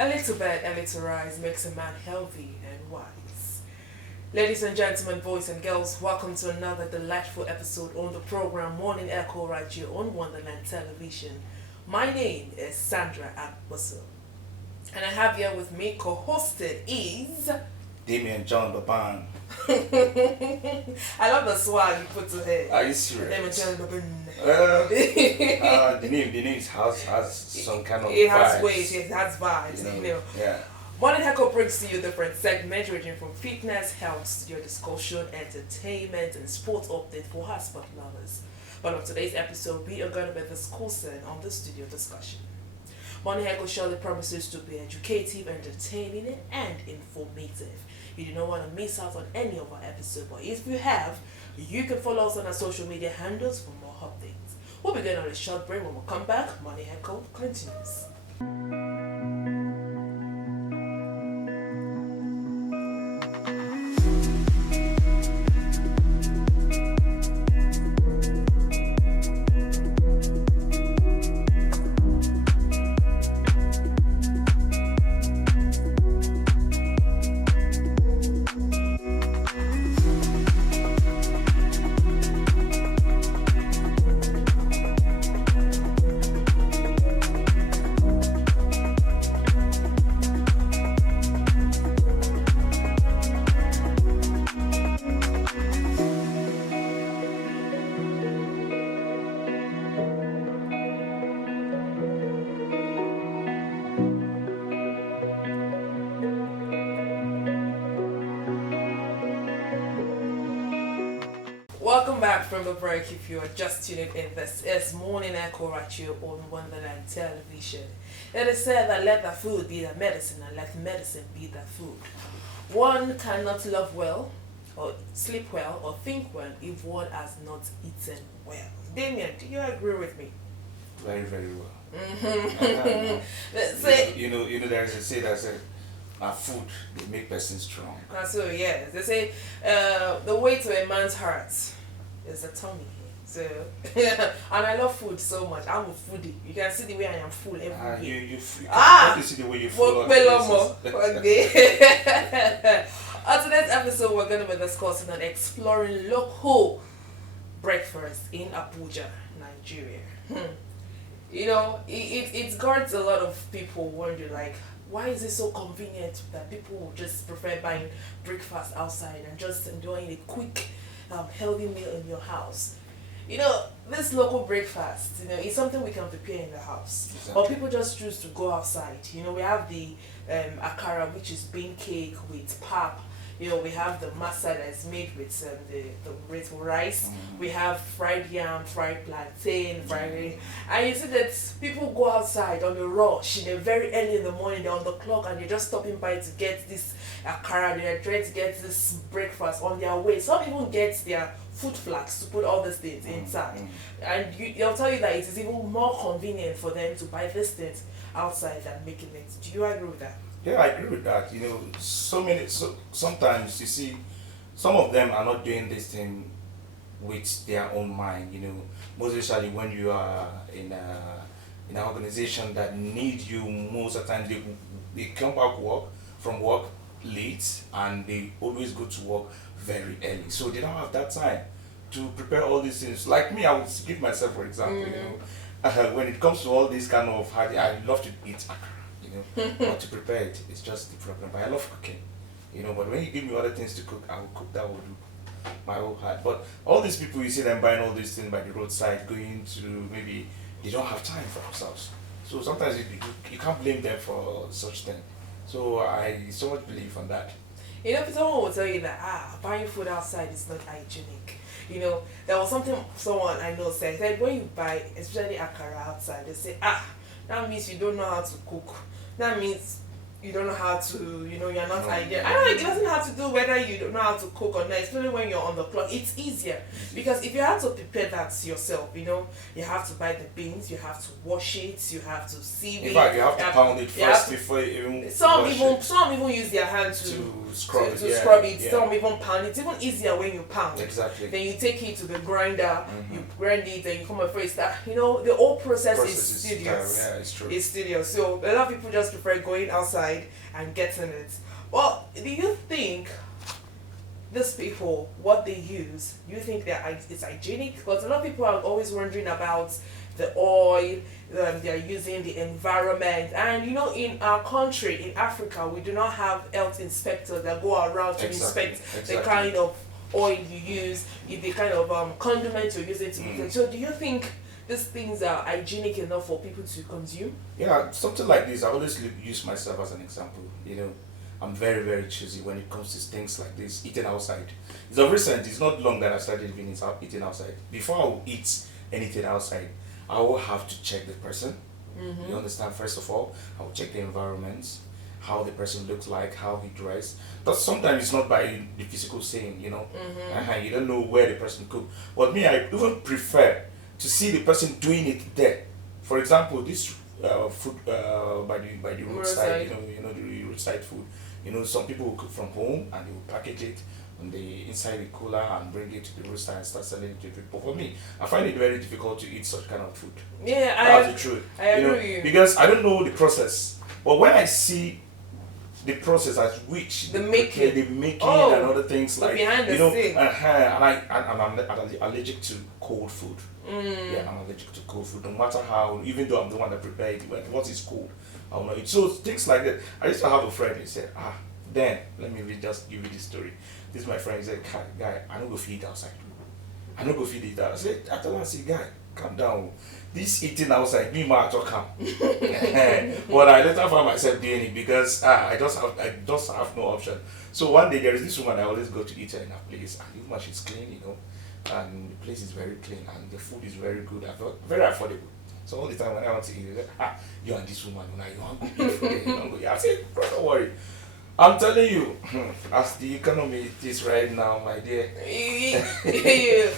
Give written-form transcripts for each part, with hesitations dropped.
A little bit, a little rise makes a man healthy and wise. Ladies and gentlemen, boys and girls, welcome to another delightful episode on the program Morning Echo right here on Wonderland Television. My name is Sandra Akboso, and I have here with me co-hosted is Damien John Baban. I love the swag you put to her. Are you serious? Damien John Baban. The name has some kind of It has vibes, weight, it has vibes, you know. Yeah. Morning Echo brings to you different segments ranging from fitness, health, studio discussion, entertainment, and sports update for her sport lovers. But on today's episode, we are going to be discussing on the studio discussion. Morning Echo surely promises to be educative, entertaining, and informative. You do not want to miss out on any of our episodes, but if you have, you can follow us on our social media handles for more updates. We'll be going on a short break. When we come back, Morning Echo continues. Welcome back from the break. If you are just tuning in, this is Morning Echo right here on Wonderland Television. It is said that let the food be the medicine and let medicine be the food. One cannot love well, or sleep well, or think well if one has not eaten well. Damien, do you agree with me? Very, very well. Say, There is a say that says, food they make person strong. so yes, they say the way to a man's heart is the tummy. So and I love food so much. I'm a foodie. You can see the way I am full every day. You can see the way you full on Okay. On today's episode, we're going to be discussing and exploring local breakfast in Abuja, Nigeria. It guards a lot of people wondering, like, why is it so convenient that people will just prefer buying breakfast outside and just enjoying a quick, healthy meal in your house? This local breakfast, it's something we can prepare in the house. Exactly. But people just choose to go outside. We have the akara, which is bean cake with pap. We have the masa that is made with the red rice. Mm-hmm. We have fried yam, fried plantain, and you see that people go outside on the rush. Very early in the morning, they're on the clock and they're just stopping by to get this akara. They're trying to get this breakfast on their way. Some even get their food flags to put all these things inside. And they'll tell you that it is even more convenient for them to buy these things outside than making it. Do you agree with that? Yeah, I agree with that. Sometimes you see, some of them are not doing this thing with their own mind. Most especially when you are in an organization that needs you. Most of the time, they come back from work late, and they always go to work very early. So they don't have that time to prepare all these things. Like me, I would give myself for example. When it comes to all this kind of I love to eat akara. But to prepare it, it's just the problem. But I love cooking, but when you give me other things to cook, I will cook that with my whole heart. But all these people, you see them buying all these things by the roadside, going to maybe they don't have time for themselves. So sometimes you can't blame them for such thing. So I so much believe on that. If someone will tell you that buying food outside is not hygienic. There was someone I know said when you buy, especially akara outside, they say that means you don't know how to cook. That means you don't know how to, you're not No, ideal. no, I don't know, it no. doesn't have to do whether you don't know how to cook or not, especially when you're on the clock. It's easier because if you have to prepare that yourself, you have to buy the beans, you have to wash it, you have to sieve In it. fact, you have to pound it you have first to- before you even Some wash even it some even use their hand to scrub it. to Yeah, scrub it. yeah. Some even pound it. It's even easier when you pound. Exactly. Then you take it to the grinder, Mhm. you grind it, and you come and freeze that. The whole process Process is is tedious. yeah, it's true. It's tedious. So a lot of people just prefer going outside and getting it. Well, do you think these people, what they use, you think it's hygienic? Because a lot of people are always wondering about the oil they're using, the environment, and in our country, in Africa, we do not have health inspectors that go around to inspect the kind of oil you use, the kind of condiment you're using to cook. So do you think these things are hygienic enough for people to consume? Yeah, something like this. I always use myself as an example. I'm very, very choosy when it comes to things like this, eating outside. It's of recent, it's not long that I started eating outside. Before I will eat anything outside, I will have to check the person. You understand? First of all, I will check the environment, how the person looks like, how he dressed. But sometimes it's not by the physical saying, you don't know where the person cooked. But me, I even prefer to see the person doing it there. For example, this food by the roadside, the roadside food. Some people will cook from home and they will package it on the inside the cooler and bring it to the roadside and start selling it to people. For me, I find it very difficult to eat such kind of food. Yeah, That's the truth. I agree with you. Because I don't know the process. But when I see the process at which The making. the making Oh, and other things like behind the scene. and I'm allergic to cold food. Yeah, I'm allergic to cold food. No matter how, even though I'm the one that prepared it, once it's cold, I'll not eat. So things like that. I used to have a friend. He said, then let me just give you this story. This is my friend. He said, guy, I don't go feed outside. I don't go feed it out. I said, I tell him, I say, guy, calm down. This eating outside, me ma talk am. But I later found myself doing it because I just have no option. So one day there is this woman I always go to eat her in her place, and this woman she's clean, and the place is very clean and the food is very good and very affordable. So all the time when I want to eat, you and this woman, you want to eat food, you don't go. I say, bro, don't worry. I'm telling you, as the economy is right now, my dear.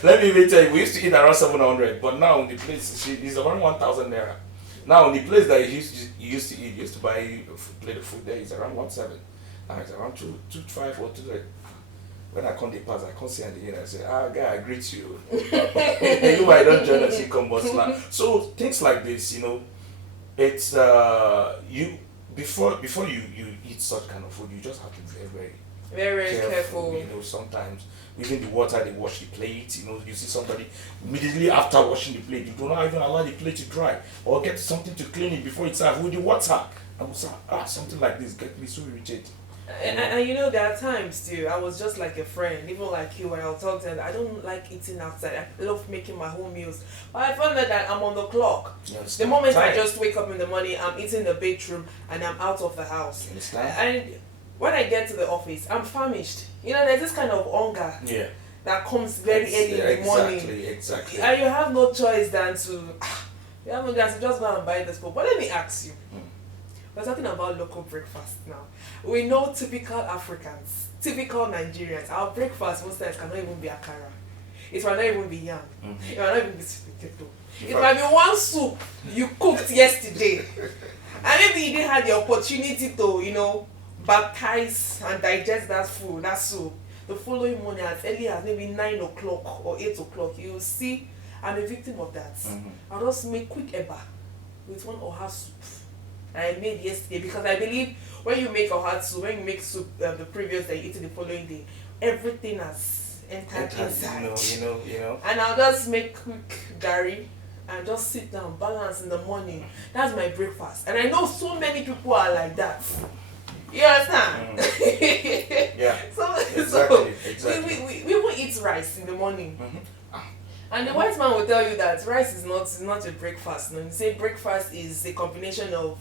Let me even tell you, we used to eat around 700, but now the place is around 1,000 naira. Now the place that you used to eat, used to buy a plate of food there is around 1,700. Now it's around 2,500 or 2,000. When I come the pass, I come see at the end, I say, guy, I greet you. You might don't join us, you come but slap. So things like this, it's you before you eat such kind of food, you just have to be very, very careful. Sometimes even the water they wash the plate, you see somebody immediately after washing the plate, you do not even allow the plate to dry or get something to clean it before it's served with the water. I was something like this get me so irritated. And there are times too, I was just like a friend, even like you, when I was talking, I don't like eating outside. I love making my home meals. But I found that I'm on the clock. The moment I just wake up in the morning, I'm eating in the bedroom and I'm out of the house. You understand? And when I get to the office, I'm famished. There's this kind of hunger that comes very early in the morning. Exactly. And you have no choice than to just go and buy this book. But let me ask you. We're talking about local breakfast now. We know typical Africans, typical Nigerians, our breakfast most times cannot even be akara. It might not even be yam. It might not even be sweet potato. It might be one soup you cooked yesterday. And maybe you didn't have the opportunity to, baptize and digest that food, that soup. The following morning, as early as maybe 9 o'clock or 8 o'clock, you will see I'm a victim of that. I'll just make quick eba with one oha soup I made yesterday, because I believe when you make oha soup, when you make soup the previous day, you eat it the following day, everything has entered inside. And I'll just make quick gari and just sit down, balance in the morning. That's my breakfast. And I know so many people are like that. You understand? Yeah. Exactly. We will eat rice in the morning. And the white man will tell you that rice is not a breakfast. You say breakfast is a combination of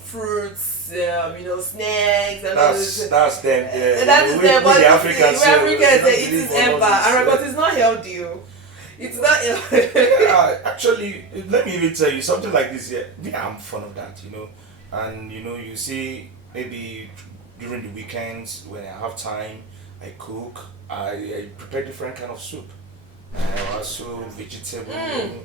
fruits, snacks, and that's them. That is them. But the Africans, they eat it ever, but it's not healthy. It's not healthy. Actually, let me even tell you something like this. Yeah, I'm fond of that. And you see maybe during the weekends when I have time, I cook. I prepare different kind of soup. Also vegetable,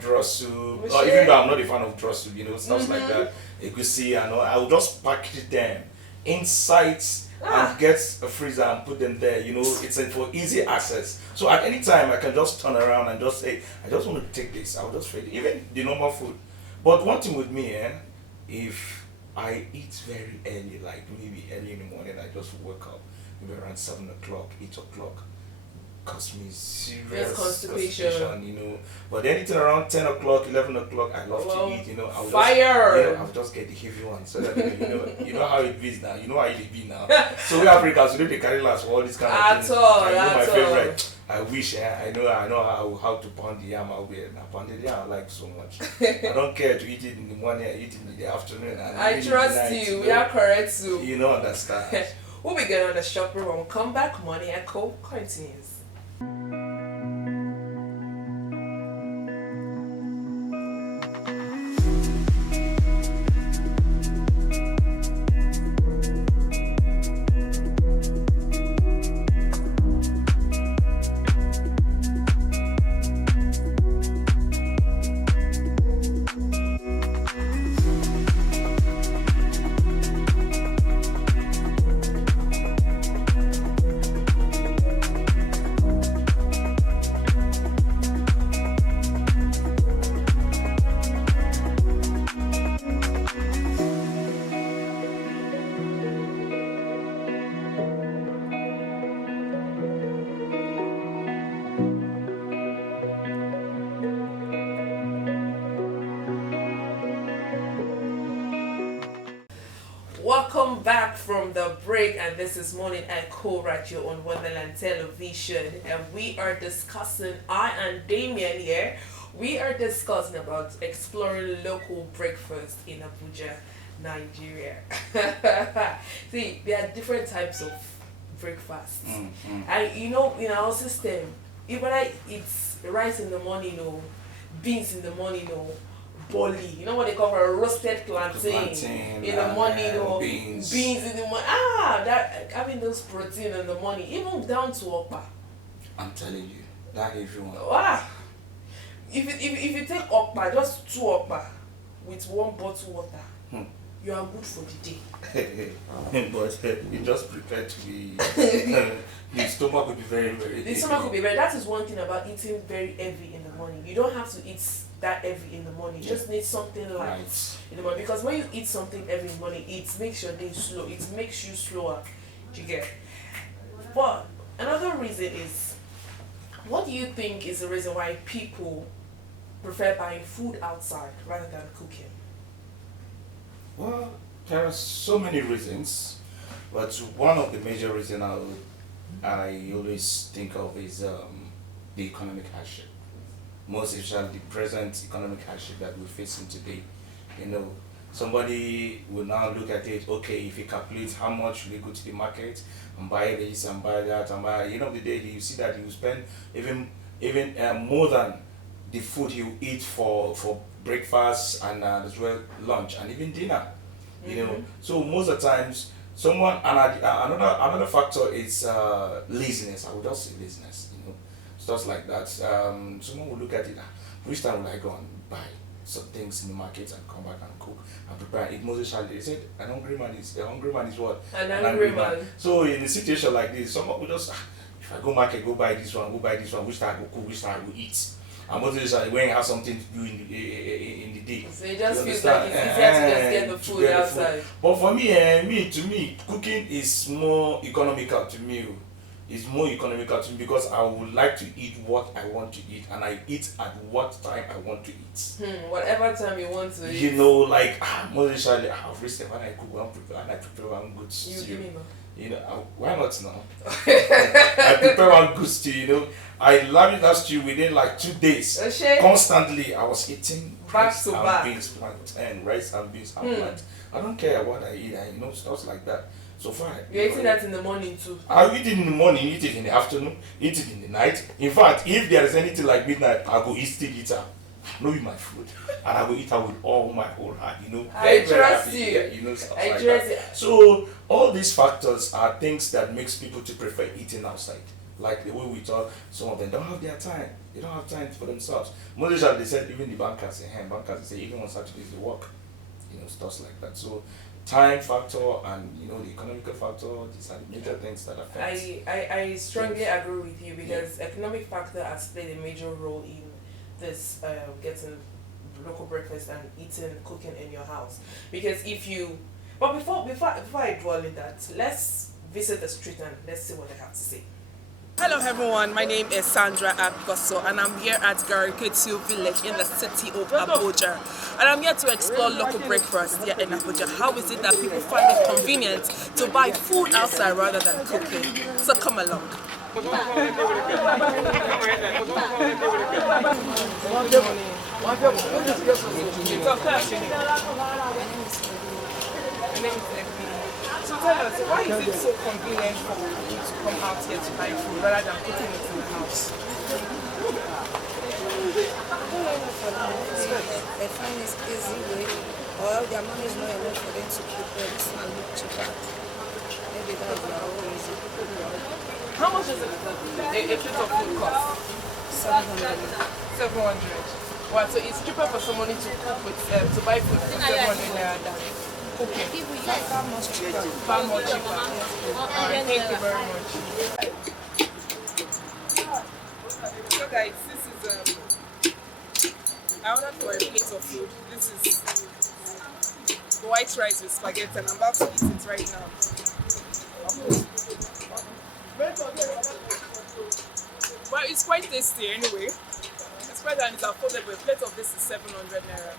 draw soup. We Or even share. though I'm not a fan of draw soup, stuff like Mm-hmm. that. Egusi and all. I will just package them inside Ah, and get a freezer and put them there. It's for easy access. So at any time I can just turn around and just say, I just want to take this. I'll just feed it. Even the normal food. But one thing with me, if I eat very early, like maybe early in the morning, I just wake up maybe around 7 o'clock, 8 o'clock, cause me there's serious constipation. constipation. But anything around 10 o'clock, 11 o'clock, I love Well, to eat. fire. I'll just get the heavy one so that you know how it is now. You know how it be now. So we Africans, we don't dey carry last for all this kind of At things. all, I know my at all. favorite. I wish I know how to pound the yam. I'll be pounded yam. I like so much. I don't care to eat it in the morning. I eat it in the afternoon. And I even in the trust night, you. We are correct too. You know, understand. We'll be getting on the shop room when we come back. Money Echo continues. Welcome back from the break, and this is Morning Echo right here on Wonderland Television, and we are discussing. I and Damien here. We are discussing about exploring local breakfast in Abuja, Nigeria. See, there are different types of breakfasts, and in our system, even I eat rice in the morning, or beans in the morning, or boli. You know what they call for a roasted plantain in the morning, or beans. in the morning. That having those protein in the morning, even down to okpa. I'm telling you, that everyone. If you take okpa, just two okpa with one bottle water, you are good for the day. But you just prepare to be. The stomach will be very, very. The stomach will be very. That is one thing about eating very heavy in the morning. You don't have to eat that heavy in the morning. You just need something light in the morning, because when you eat something heavy in the morning, it makes your day slow. It makes you slower. Do you get? But another reason is, what do you think is the reason why people prefer buying food outside rather than cooking? Well, there are so many reasons, but one of the major reasons I always think of is the economic hardship. Most especially the present economic hardship that we're facing today. Somebody will now look at it, okay, if he calculates how much will he go to the market and buy this and buy that and buy, end of the day, you see that he will spend even more than the food he will eat for breakfast and as well lunch and even dinner. So most of the times, another factor is laziness. I would just say laziness. Stuff like that. Someone will look at it. Which time will I go and buy some things in the market and come back and cook and prepare? It most especially, they said a hungry man is what? An angry man. So in a situation like this, someone will just, if I go market, go buy this one, which time I go cook, which time I go eat. And most especially when you have something to do in the day. So it just You feels like understand? it's easier to just get the food outside. But for me, cooking is more economical to me. It's more economical to me because I would like to eat what I want to eat, and I eat at what time I want to eat. Whatever time you want to eat. Like most especially, I've recently when I cook, when I prepare one good stew. You give me Why not now? I prepare one good stew. I love that stew within like 2 days. Constantly, I was eating back to back. Beans, plantain, rice and beans and plant. I don't care what I eat. Stuff like that. So far. You're eating that in the morning too. I'll eat it in the morning, eat it in the afternoon, eat it in the night. In fact, if there is anything like midnight, I'll go still eat it. know you my food, and I will eat her with all my whole heart. You know, I trust happy. you. Yeah, you know, stuff I like trust that. you. So all these factors are things that makes people to prefer eating outside. Like the way we talk, some of them don't have their time. They don't have time for themselves. Most usually they said even the bankers say even on Saturdays they work. You know, stuff like that. So time factor and you know the economical factor, these are the major things that affect. I strongly agree with you because economic factor has played a major role in this getting local breakfast and cooking in your house. Because if you, but before I dwell in that, let's visit the street and let's see what they have to say. Hello everyone, my name is Sandra Akboso and I'm here at Gariketu village in the city of Abuja. And I'm here to explore local breakfast here in Abuja. How is it that people find it convenient to buy food outside rather than cooking? So come along. So tell us, why is it so convenient for you to come out here to buy food rather than cooking it in the house? They find it's easy way, or their money is not enough for them to prepare this one look cheaper. Maybe that's their own reason. How much does a plate of food cost? 700. 700. Wow, so it's cheaper for somebody to cook with, to buy food for 700 naira than cooking. Far much cheaper. Far more cheaper. Alright, thank you very much. So guys, this is I ordered for a plate of food. This is white rice with spaghetti and I'm about to eat it right now. Well, it's quite tasty anyway. It's quite and it's affordable. A plate of this is 700 naira.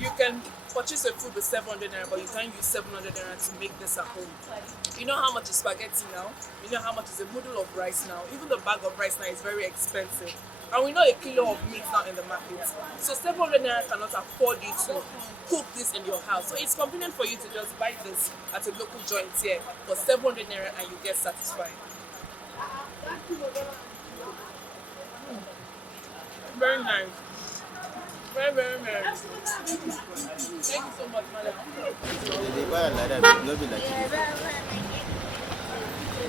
You can purchase a food with 700 naira, but you can't use 700 naira to make this at home. You know how much is spaghetti now? You know how much is a noodle of rice now? Even the bag of rice now is very expensive. And we know a kilo of meat now in the market. So 700 naira cannot afford you to cook this in your house. So it's convenient for you to just buy this at a local joint here for 700 naira and you get satisfied. Very nice. Very, very nice. Thank you so much, madam. They buy like that, but not be like it before.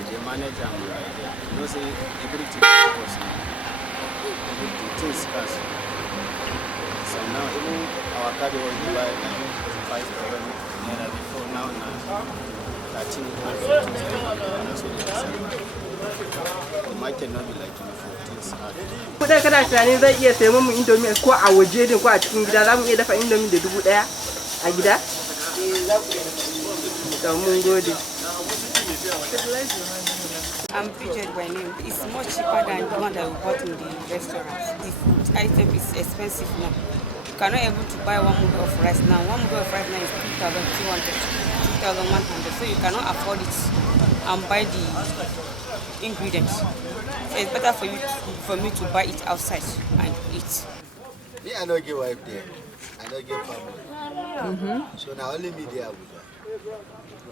They manage them like that. You know, say everything costs now. Everything is scarce. So now, even our card was buy like 5,000 naira before now, 13. That's what they say. It might not be like before. Kuɗa kana tunanin zai iya sayan mu indomie ko a waje din ko a cikin gida za mu iya dafa indomie da 1000 a gida? To mun gode. I'm Bridget by name. It's much cheaper than the one that we bought in the restaurant. The food item is expensive now. You cannot able to buy one mug of rice now. One mug of rice now is 2,200, 2,100. So you cannot afford it and buy the ingredients. So it's better for me to buy it outside and eat. Me, I don't get wife there. I don't get family. So now only me there.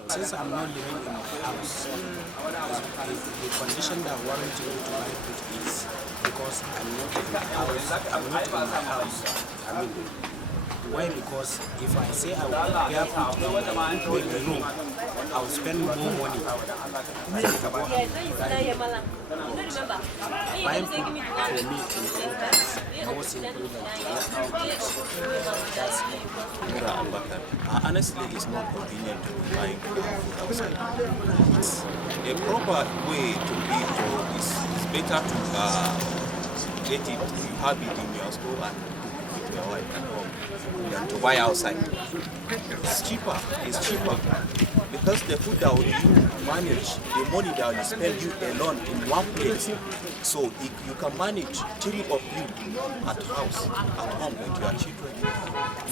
Since I'm not living in a house, the condition that warrants me to buy food is because I'm not in my house. I'm not in my house. I mean, why? Because if I say I will prepare food in the room, I will spend more money. Buying food for me is more simple than to go out. That's honestly, it's not convenient to buy food outside. It's a proper way to be told is better to get it, you have it in your store and cook it with your wife at home than to buy outside. It's cheaper because the food that you manage, the money that you spend you alone in one place, so you can manage 3 of you at home with your children.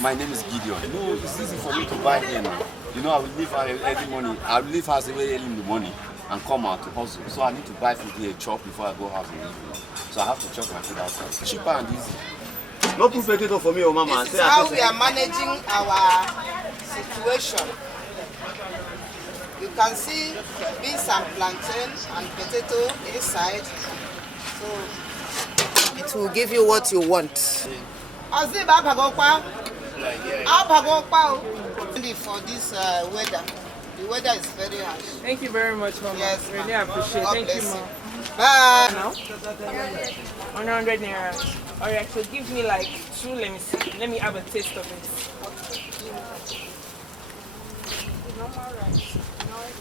My name is Gideon. You know, it's easy for me to buy here now. You know, I will leave early morning. I will leave house very early in the morning and come out to hustle. So I need to buy food here, chop before I go house in the evening. So I have to chop my food outside. Cheaper and easy. No put potato for me, oh mama. This is how we are managing our situation. You can see beans and plantain and potato inside. So it will give you what you want. For this weather. The weather is very harsh. Thank you very much, Mama. Yes, really ma'am. appreciate it. God Thank you, bless Mama. Bye. Now? 100 naira. Alright, so give me like 2, let me see. Let me have a taste of it. Normal rice, not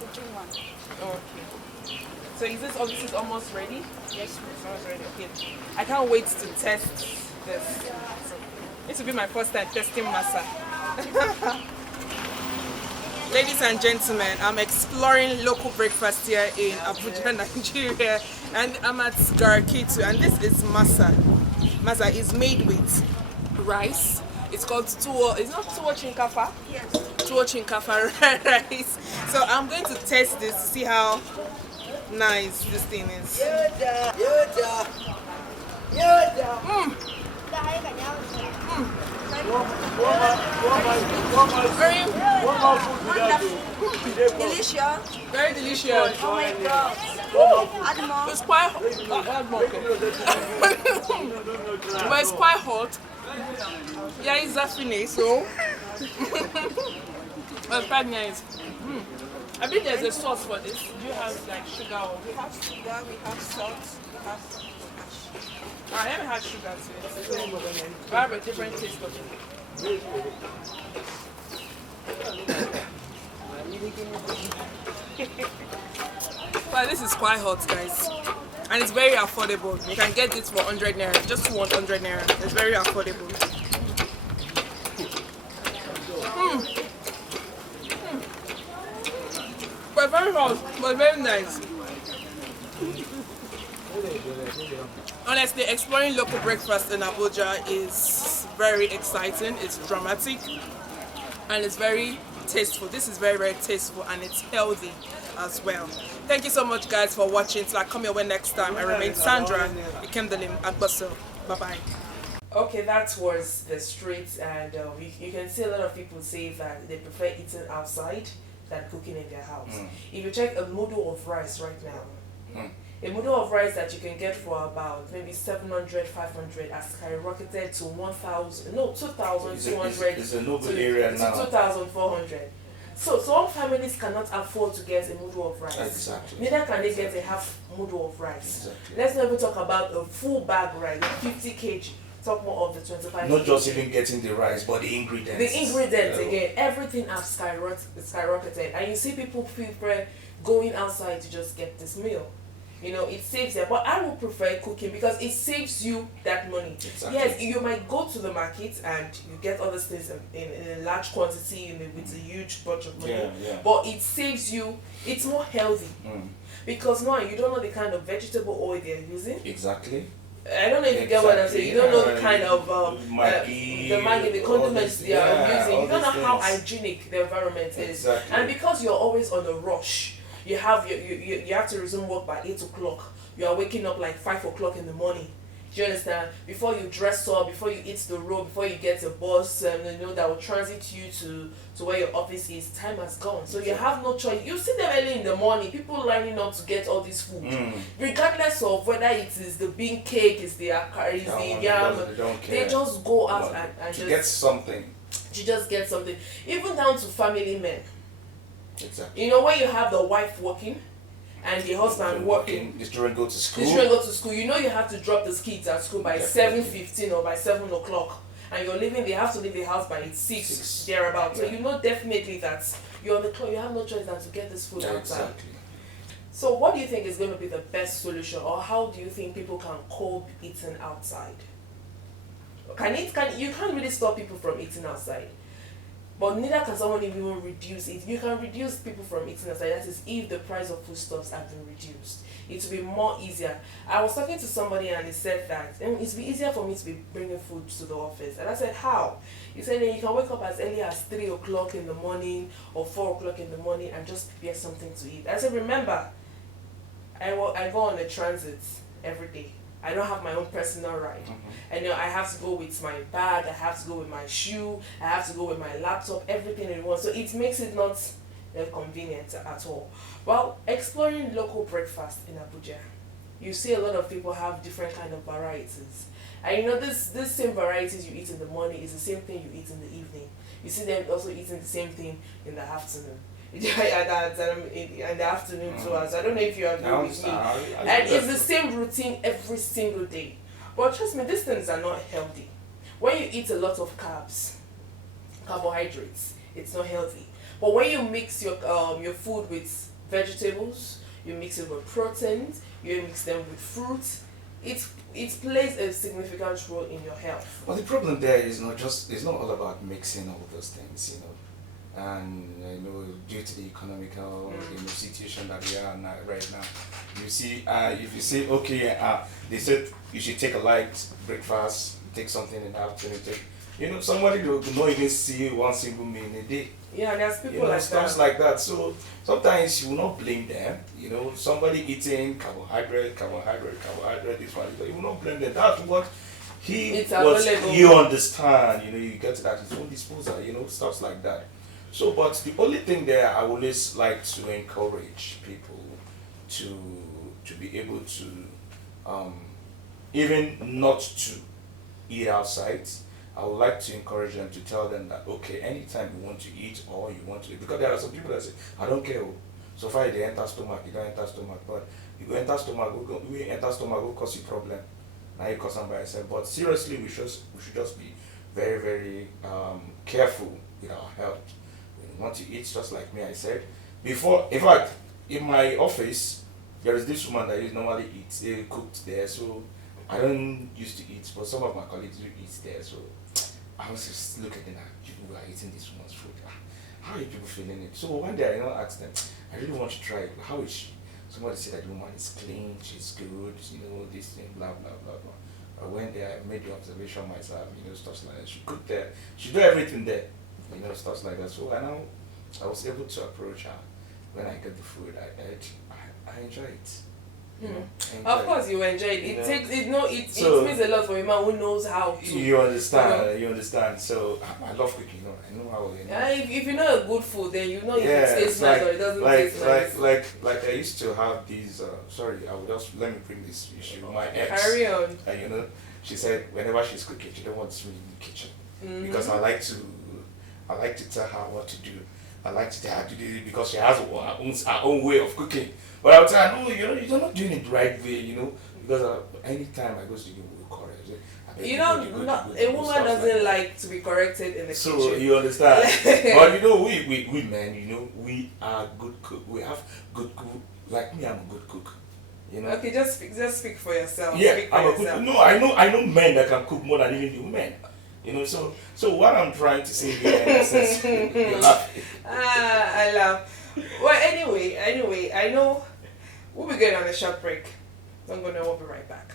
cooking one. Okay. So is this is almost ready? Yes, ma'am. It's almost ready. Okay. I can't wait to test this. This will be my first time testing masa. Ladies and gentlemen, I'm exploring local breakfast here in Abuja, Nigeria, and I'm at Garakitu, and this is masa. Masa is made with rice. It's called tuwo. It's not tuwo chinkafa. Yes. Tuwo chinkafa rice. So I'm going to test this to see how nice this thing is. Delicious. Very delicious. Oh my god. Add more. It's quite hot. But it's quite hot. Yeah, it's definitely so. It's quite nice. I think there's a sauce for this. Do you have like sugar or? We have sugar, we have salt, we have ash. I haven't had sugar to it. I have a different taste of it. Well, this is quite hot, guys. And it's very affordable. You can get this for 100 naira. Just 100 naira. It's very affordable. But very hot, but very nice. Honestly, exploring local breakfast in Abuja is very exciting, it's dramatic, and it's very tasteful. This is very, very tasteful, and it's healthy as well. Thank you so much, guys, for watching. Till I come your way next time, I remain Sandra Ikemdalim Agbaso. Bye-bye. Okay, that was the streets, and you can see a lot of people say that they prefer eating outside than cooking in their house. If you check a noodle of rice right now, a noodle of rice that you can get for about maybe 700, 500 has skyrocketed to 1,000, no, 2,200 it's a noble area now. 2,400. So some families cannot afford to get a noodle of rice. Exactly. Neither can they get a half noodle of rice. Exactly. Let's not even talk about a full bag rice, 50 kg. Talk more of the 25 Not just kg. even getting the rice, but the ingredients. The ingredients again, everything has skyrocketed, and you see people prefer going outside to just get this meal. You know, it saves them. But I would prefer cooking because it saves you that money. Exactly. Yes, you might go to the market and you get other things in a large quantity with a huge bunch of money. Yeah. But it saves you, it's more healthy. Because now you don't know the kind of vegetable oil they're using. Exactly. I don't know if you get what I'm saying. You don't know the kind of Maggi, the condiments they are using. You don't know how things. hygienic the environment is. Exactly. And because you're always on a rush, you have you have to resume work by 8 o'clock. You are waking up like 5 o'clock in the morning. Do you understand? Before you dress up, before you eat the road, before you get a bus, that will transit you to where your office is, time has gone. So you have no choice. You see them early in the morning, people lining up to get all this food. Regardless of whether it is the bean cake, is the akara, is the yam, they just go out and to just get something. to just get something. Even down to family men. Exactly. You know, when you have the wife working and the husband working, the children go to school. the children go to school, you know you have to drop the kids at school by Definitely. 7:15 or by 7 o'clock. And you're leaving, they have to leave the house by 6 thereabout. So you know definitely that you're on the clock, you have no choice than to get this food outside. Exactly. So what do you think is going to be the best solution, or how do you think people can cope eating outside? You can't really stop people from eating outside. But neither can someone even reduce it. You can reduce people from eating outside. That is, if the price of foodstuffs have been reduced, it will be more easier. I was talking to somebody and he said that it will be easier for me to be bringing food to the office. And I said, how? He said, you can wake up as early as 3 o'clock in the morning or 4 o'clock in the morning and just prepare something to eat. I said, remember, I go on a transit every day. I don't have my own personal ride. And I have to go with my bag, I have to go with my shoe, I have to go with my laptop, everything in one. So it makes it not convenient at all. Well, exploring local breakfast in Abuja. you see a lot of people have different kind of varieties. And you know, this same varieties you eat in the morning is the same thing you eat in the evening. You see them also eating the same thing in the afternoon. In the afternoon too. So I don't know if you agree with me. And it's the same routine every single day. But trust me, these things are not healthy. When you eat a lot of carbohydrates, it's not healthy. But when you mix your food with vegetables, you mix it with proteins, you mix them with fruit, it plays a significant role in your health. Well, the problem there is it's not all about mixing all those things, you know, and you know, due to the economical situation that we are now, right now, you see, if you say okay, they said you should take a light breakfast, take something in the afternoon, you know, somebody will not even see one single meal in a day. Yeah, there's people, you know, like stuff that. like that. So sometimes you will not blame them. You know, somebody eating carbohydrate, this one, you will not blame them. That's what he understand. You know, you get to that his own disposal. You know, stuff like that. So, but the only thing there, I always like to encourage people to be able to even not to eat outside. I would like to encourage them to tell them that, okay, anytime you want to eat or you want to eat, because there are some people that say, I don't care. So far they enter stomach, you don't enter stomach, but you go enter stomach, will cause you problem. Now you cause them by yourself. But seriously, we should just be very, very careful with our health. When you want to eat, just like me, I said before. In fact, in my office, there is this woman that normally eats. They cooked there, so I don't used to eat, but some of my colleagues do eat there. So I was just looking at people who are eating this woman's food. How are you people feeling it? So one day I asked them, I really want to try it. How is she? Somebody said that the woman is clean, she's good, you know, this thing, blah, blah, blah, blah. I went there, I made the observation myself, you know, stuff like that. She cooked there, she do everything there, you know, stuff like that. So I was able to approach her. When I get the food I ate, I enjoy it. You know, of course you enjoy it. It means a lot for a man who knows how to. You understand. So I love cooking, you know. I know how. You know. If you know a good food, then you know if it tastes nice or it doesn't taste nice. Like I used to have these. Sorry, I will just let me bring this issue. My ex. Carry on. You know, she said whenever she's cooking, she don't want to smell in the kitchen because I like to tell her what to do. I like to tell her to do it because she has her own way of cooking. But I'll tell her, no, you're not doing it the right way, you know, because anytime I go to the correct, you know, a woman doesn't like to be corrected in the kitchen. So you understand. But you know, we men, you know, we are good cook. We have good cook. Like me, I'm a good cook. You know. Okay, just speak for yourself. Yeah, speak for I'm yourself. a good. No, I know men that can cook more than even the women. You know, so what I'm trying to say here, in essence, you're laughing. I laugh. Well, anyway, I know we'll be going on a short break. We'll be right back.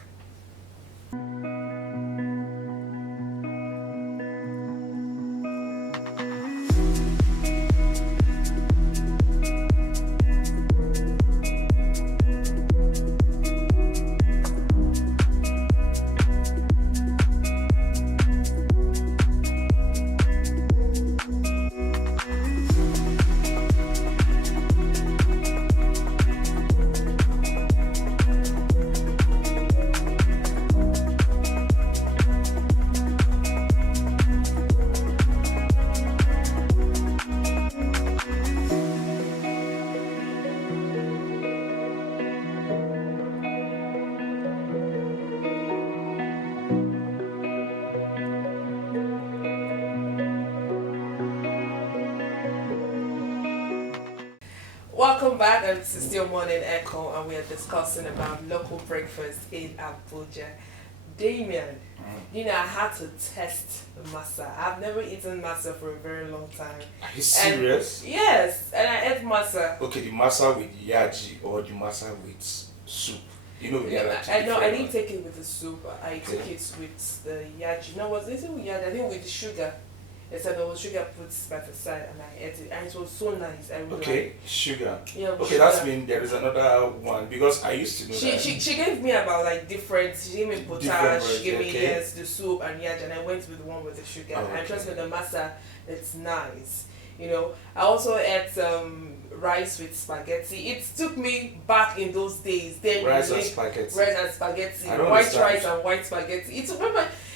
Welcome back, and this is still Morning Echo, and we are discussing about local breakfast in Abuja. Damien, you know, I had to test the masa. I've never eaten masa for a very long time. Are you serious? Yes, and I ate masa. Okay, the masa with yaji or the masa with soup. You know, I didn't take it with the soup. I took it with the yaji. No, was it with yaji? I think with the sugar. Except there was sugar put by the side, and I ate it, and it was so nice. I really liked it. Sugar. Yeah. Okay, sugar. that's mean there is another one because I used to know that. She gave me about like different. She gave me potage. She gave me the soup and yaji, and I went with the one with the sugar. And trust me, the masa, it's nice. You know, I also ate rice with spaghetti. It took me back in those days. Then Rice and spaghetti. Rice and spaghetti. I don't White understand. rice and white spaghetti.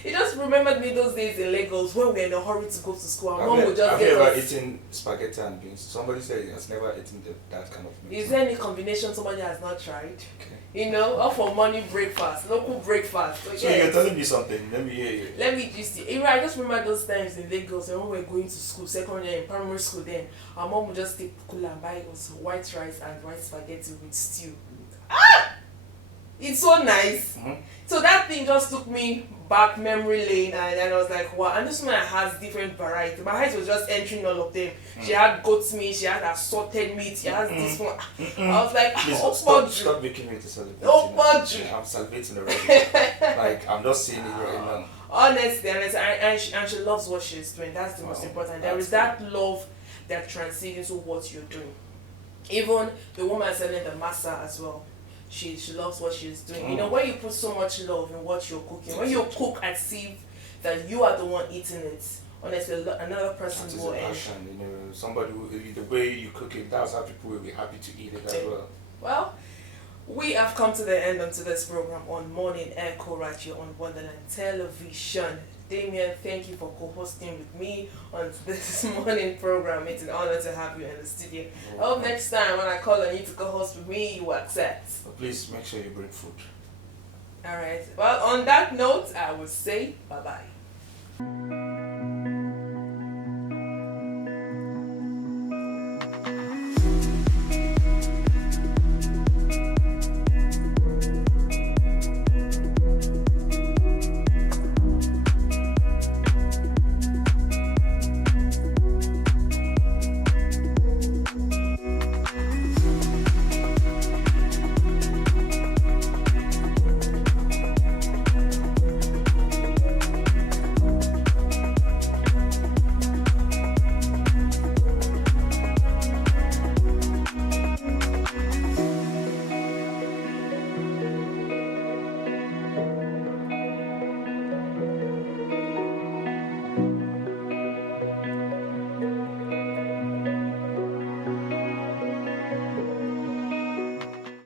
It just remembered me those days in Lagos when we were in a hurry to go to school. Our mom would just Have get you ever us. eaten spaghetti and beans? Somebody said he has never eaten that kind of meat. Is there any combination somebody has not tried? Okay. You know, all for morning breakfast, local breakfast. So you're telling me something. Let me hear you. Let me just see. I just remember those times in Lagos when we were going to school, secondary and primary school. Then our mom would just take cooler and buy us white rice and white spaghetti with stew. Ah, it's so nice. So that thing just took me back memory lane, and I was like, wow. And this woman has different variety. My eyes was just entering all of them. She had goat's meat, she had assorted meat, she has this one. I was like, Please oh, stop making me to celebrate. Oh, I'm celebrating already. Like I'm just seeing it right now. honestly, and she loves what she's doing. That's the most important. There is that love that transcends into what you're doing. Even the woman selling the masa as well. She loves what she's doing. You know, when you put so much love in what you're cooking, when you cook as if that you are the one eating it, honestly, another person That is will a end. passion, you know. Somebody who, the way you cook it, that's how people will be happy to eat it as well. Well, we have come to the end of today's program on Morning Echo right here on Wonderland Television. Damien, thank you for co-hosting with me on this morning program. It's an honor to have you in the studio. I hope next time when I call on you to co-host with me, you will accept. But please make sure you bring food. Alright, well, on that note, I would say bye-bye.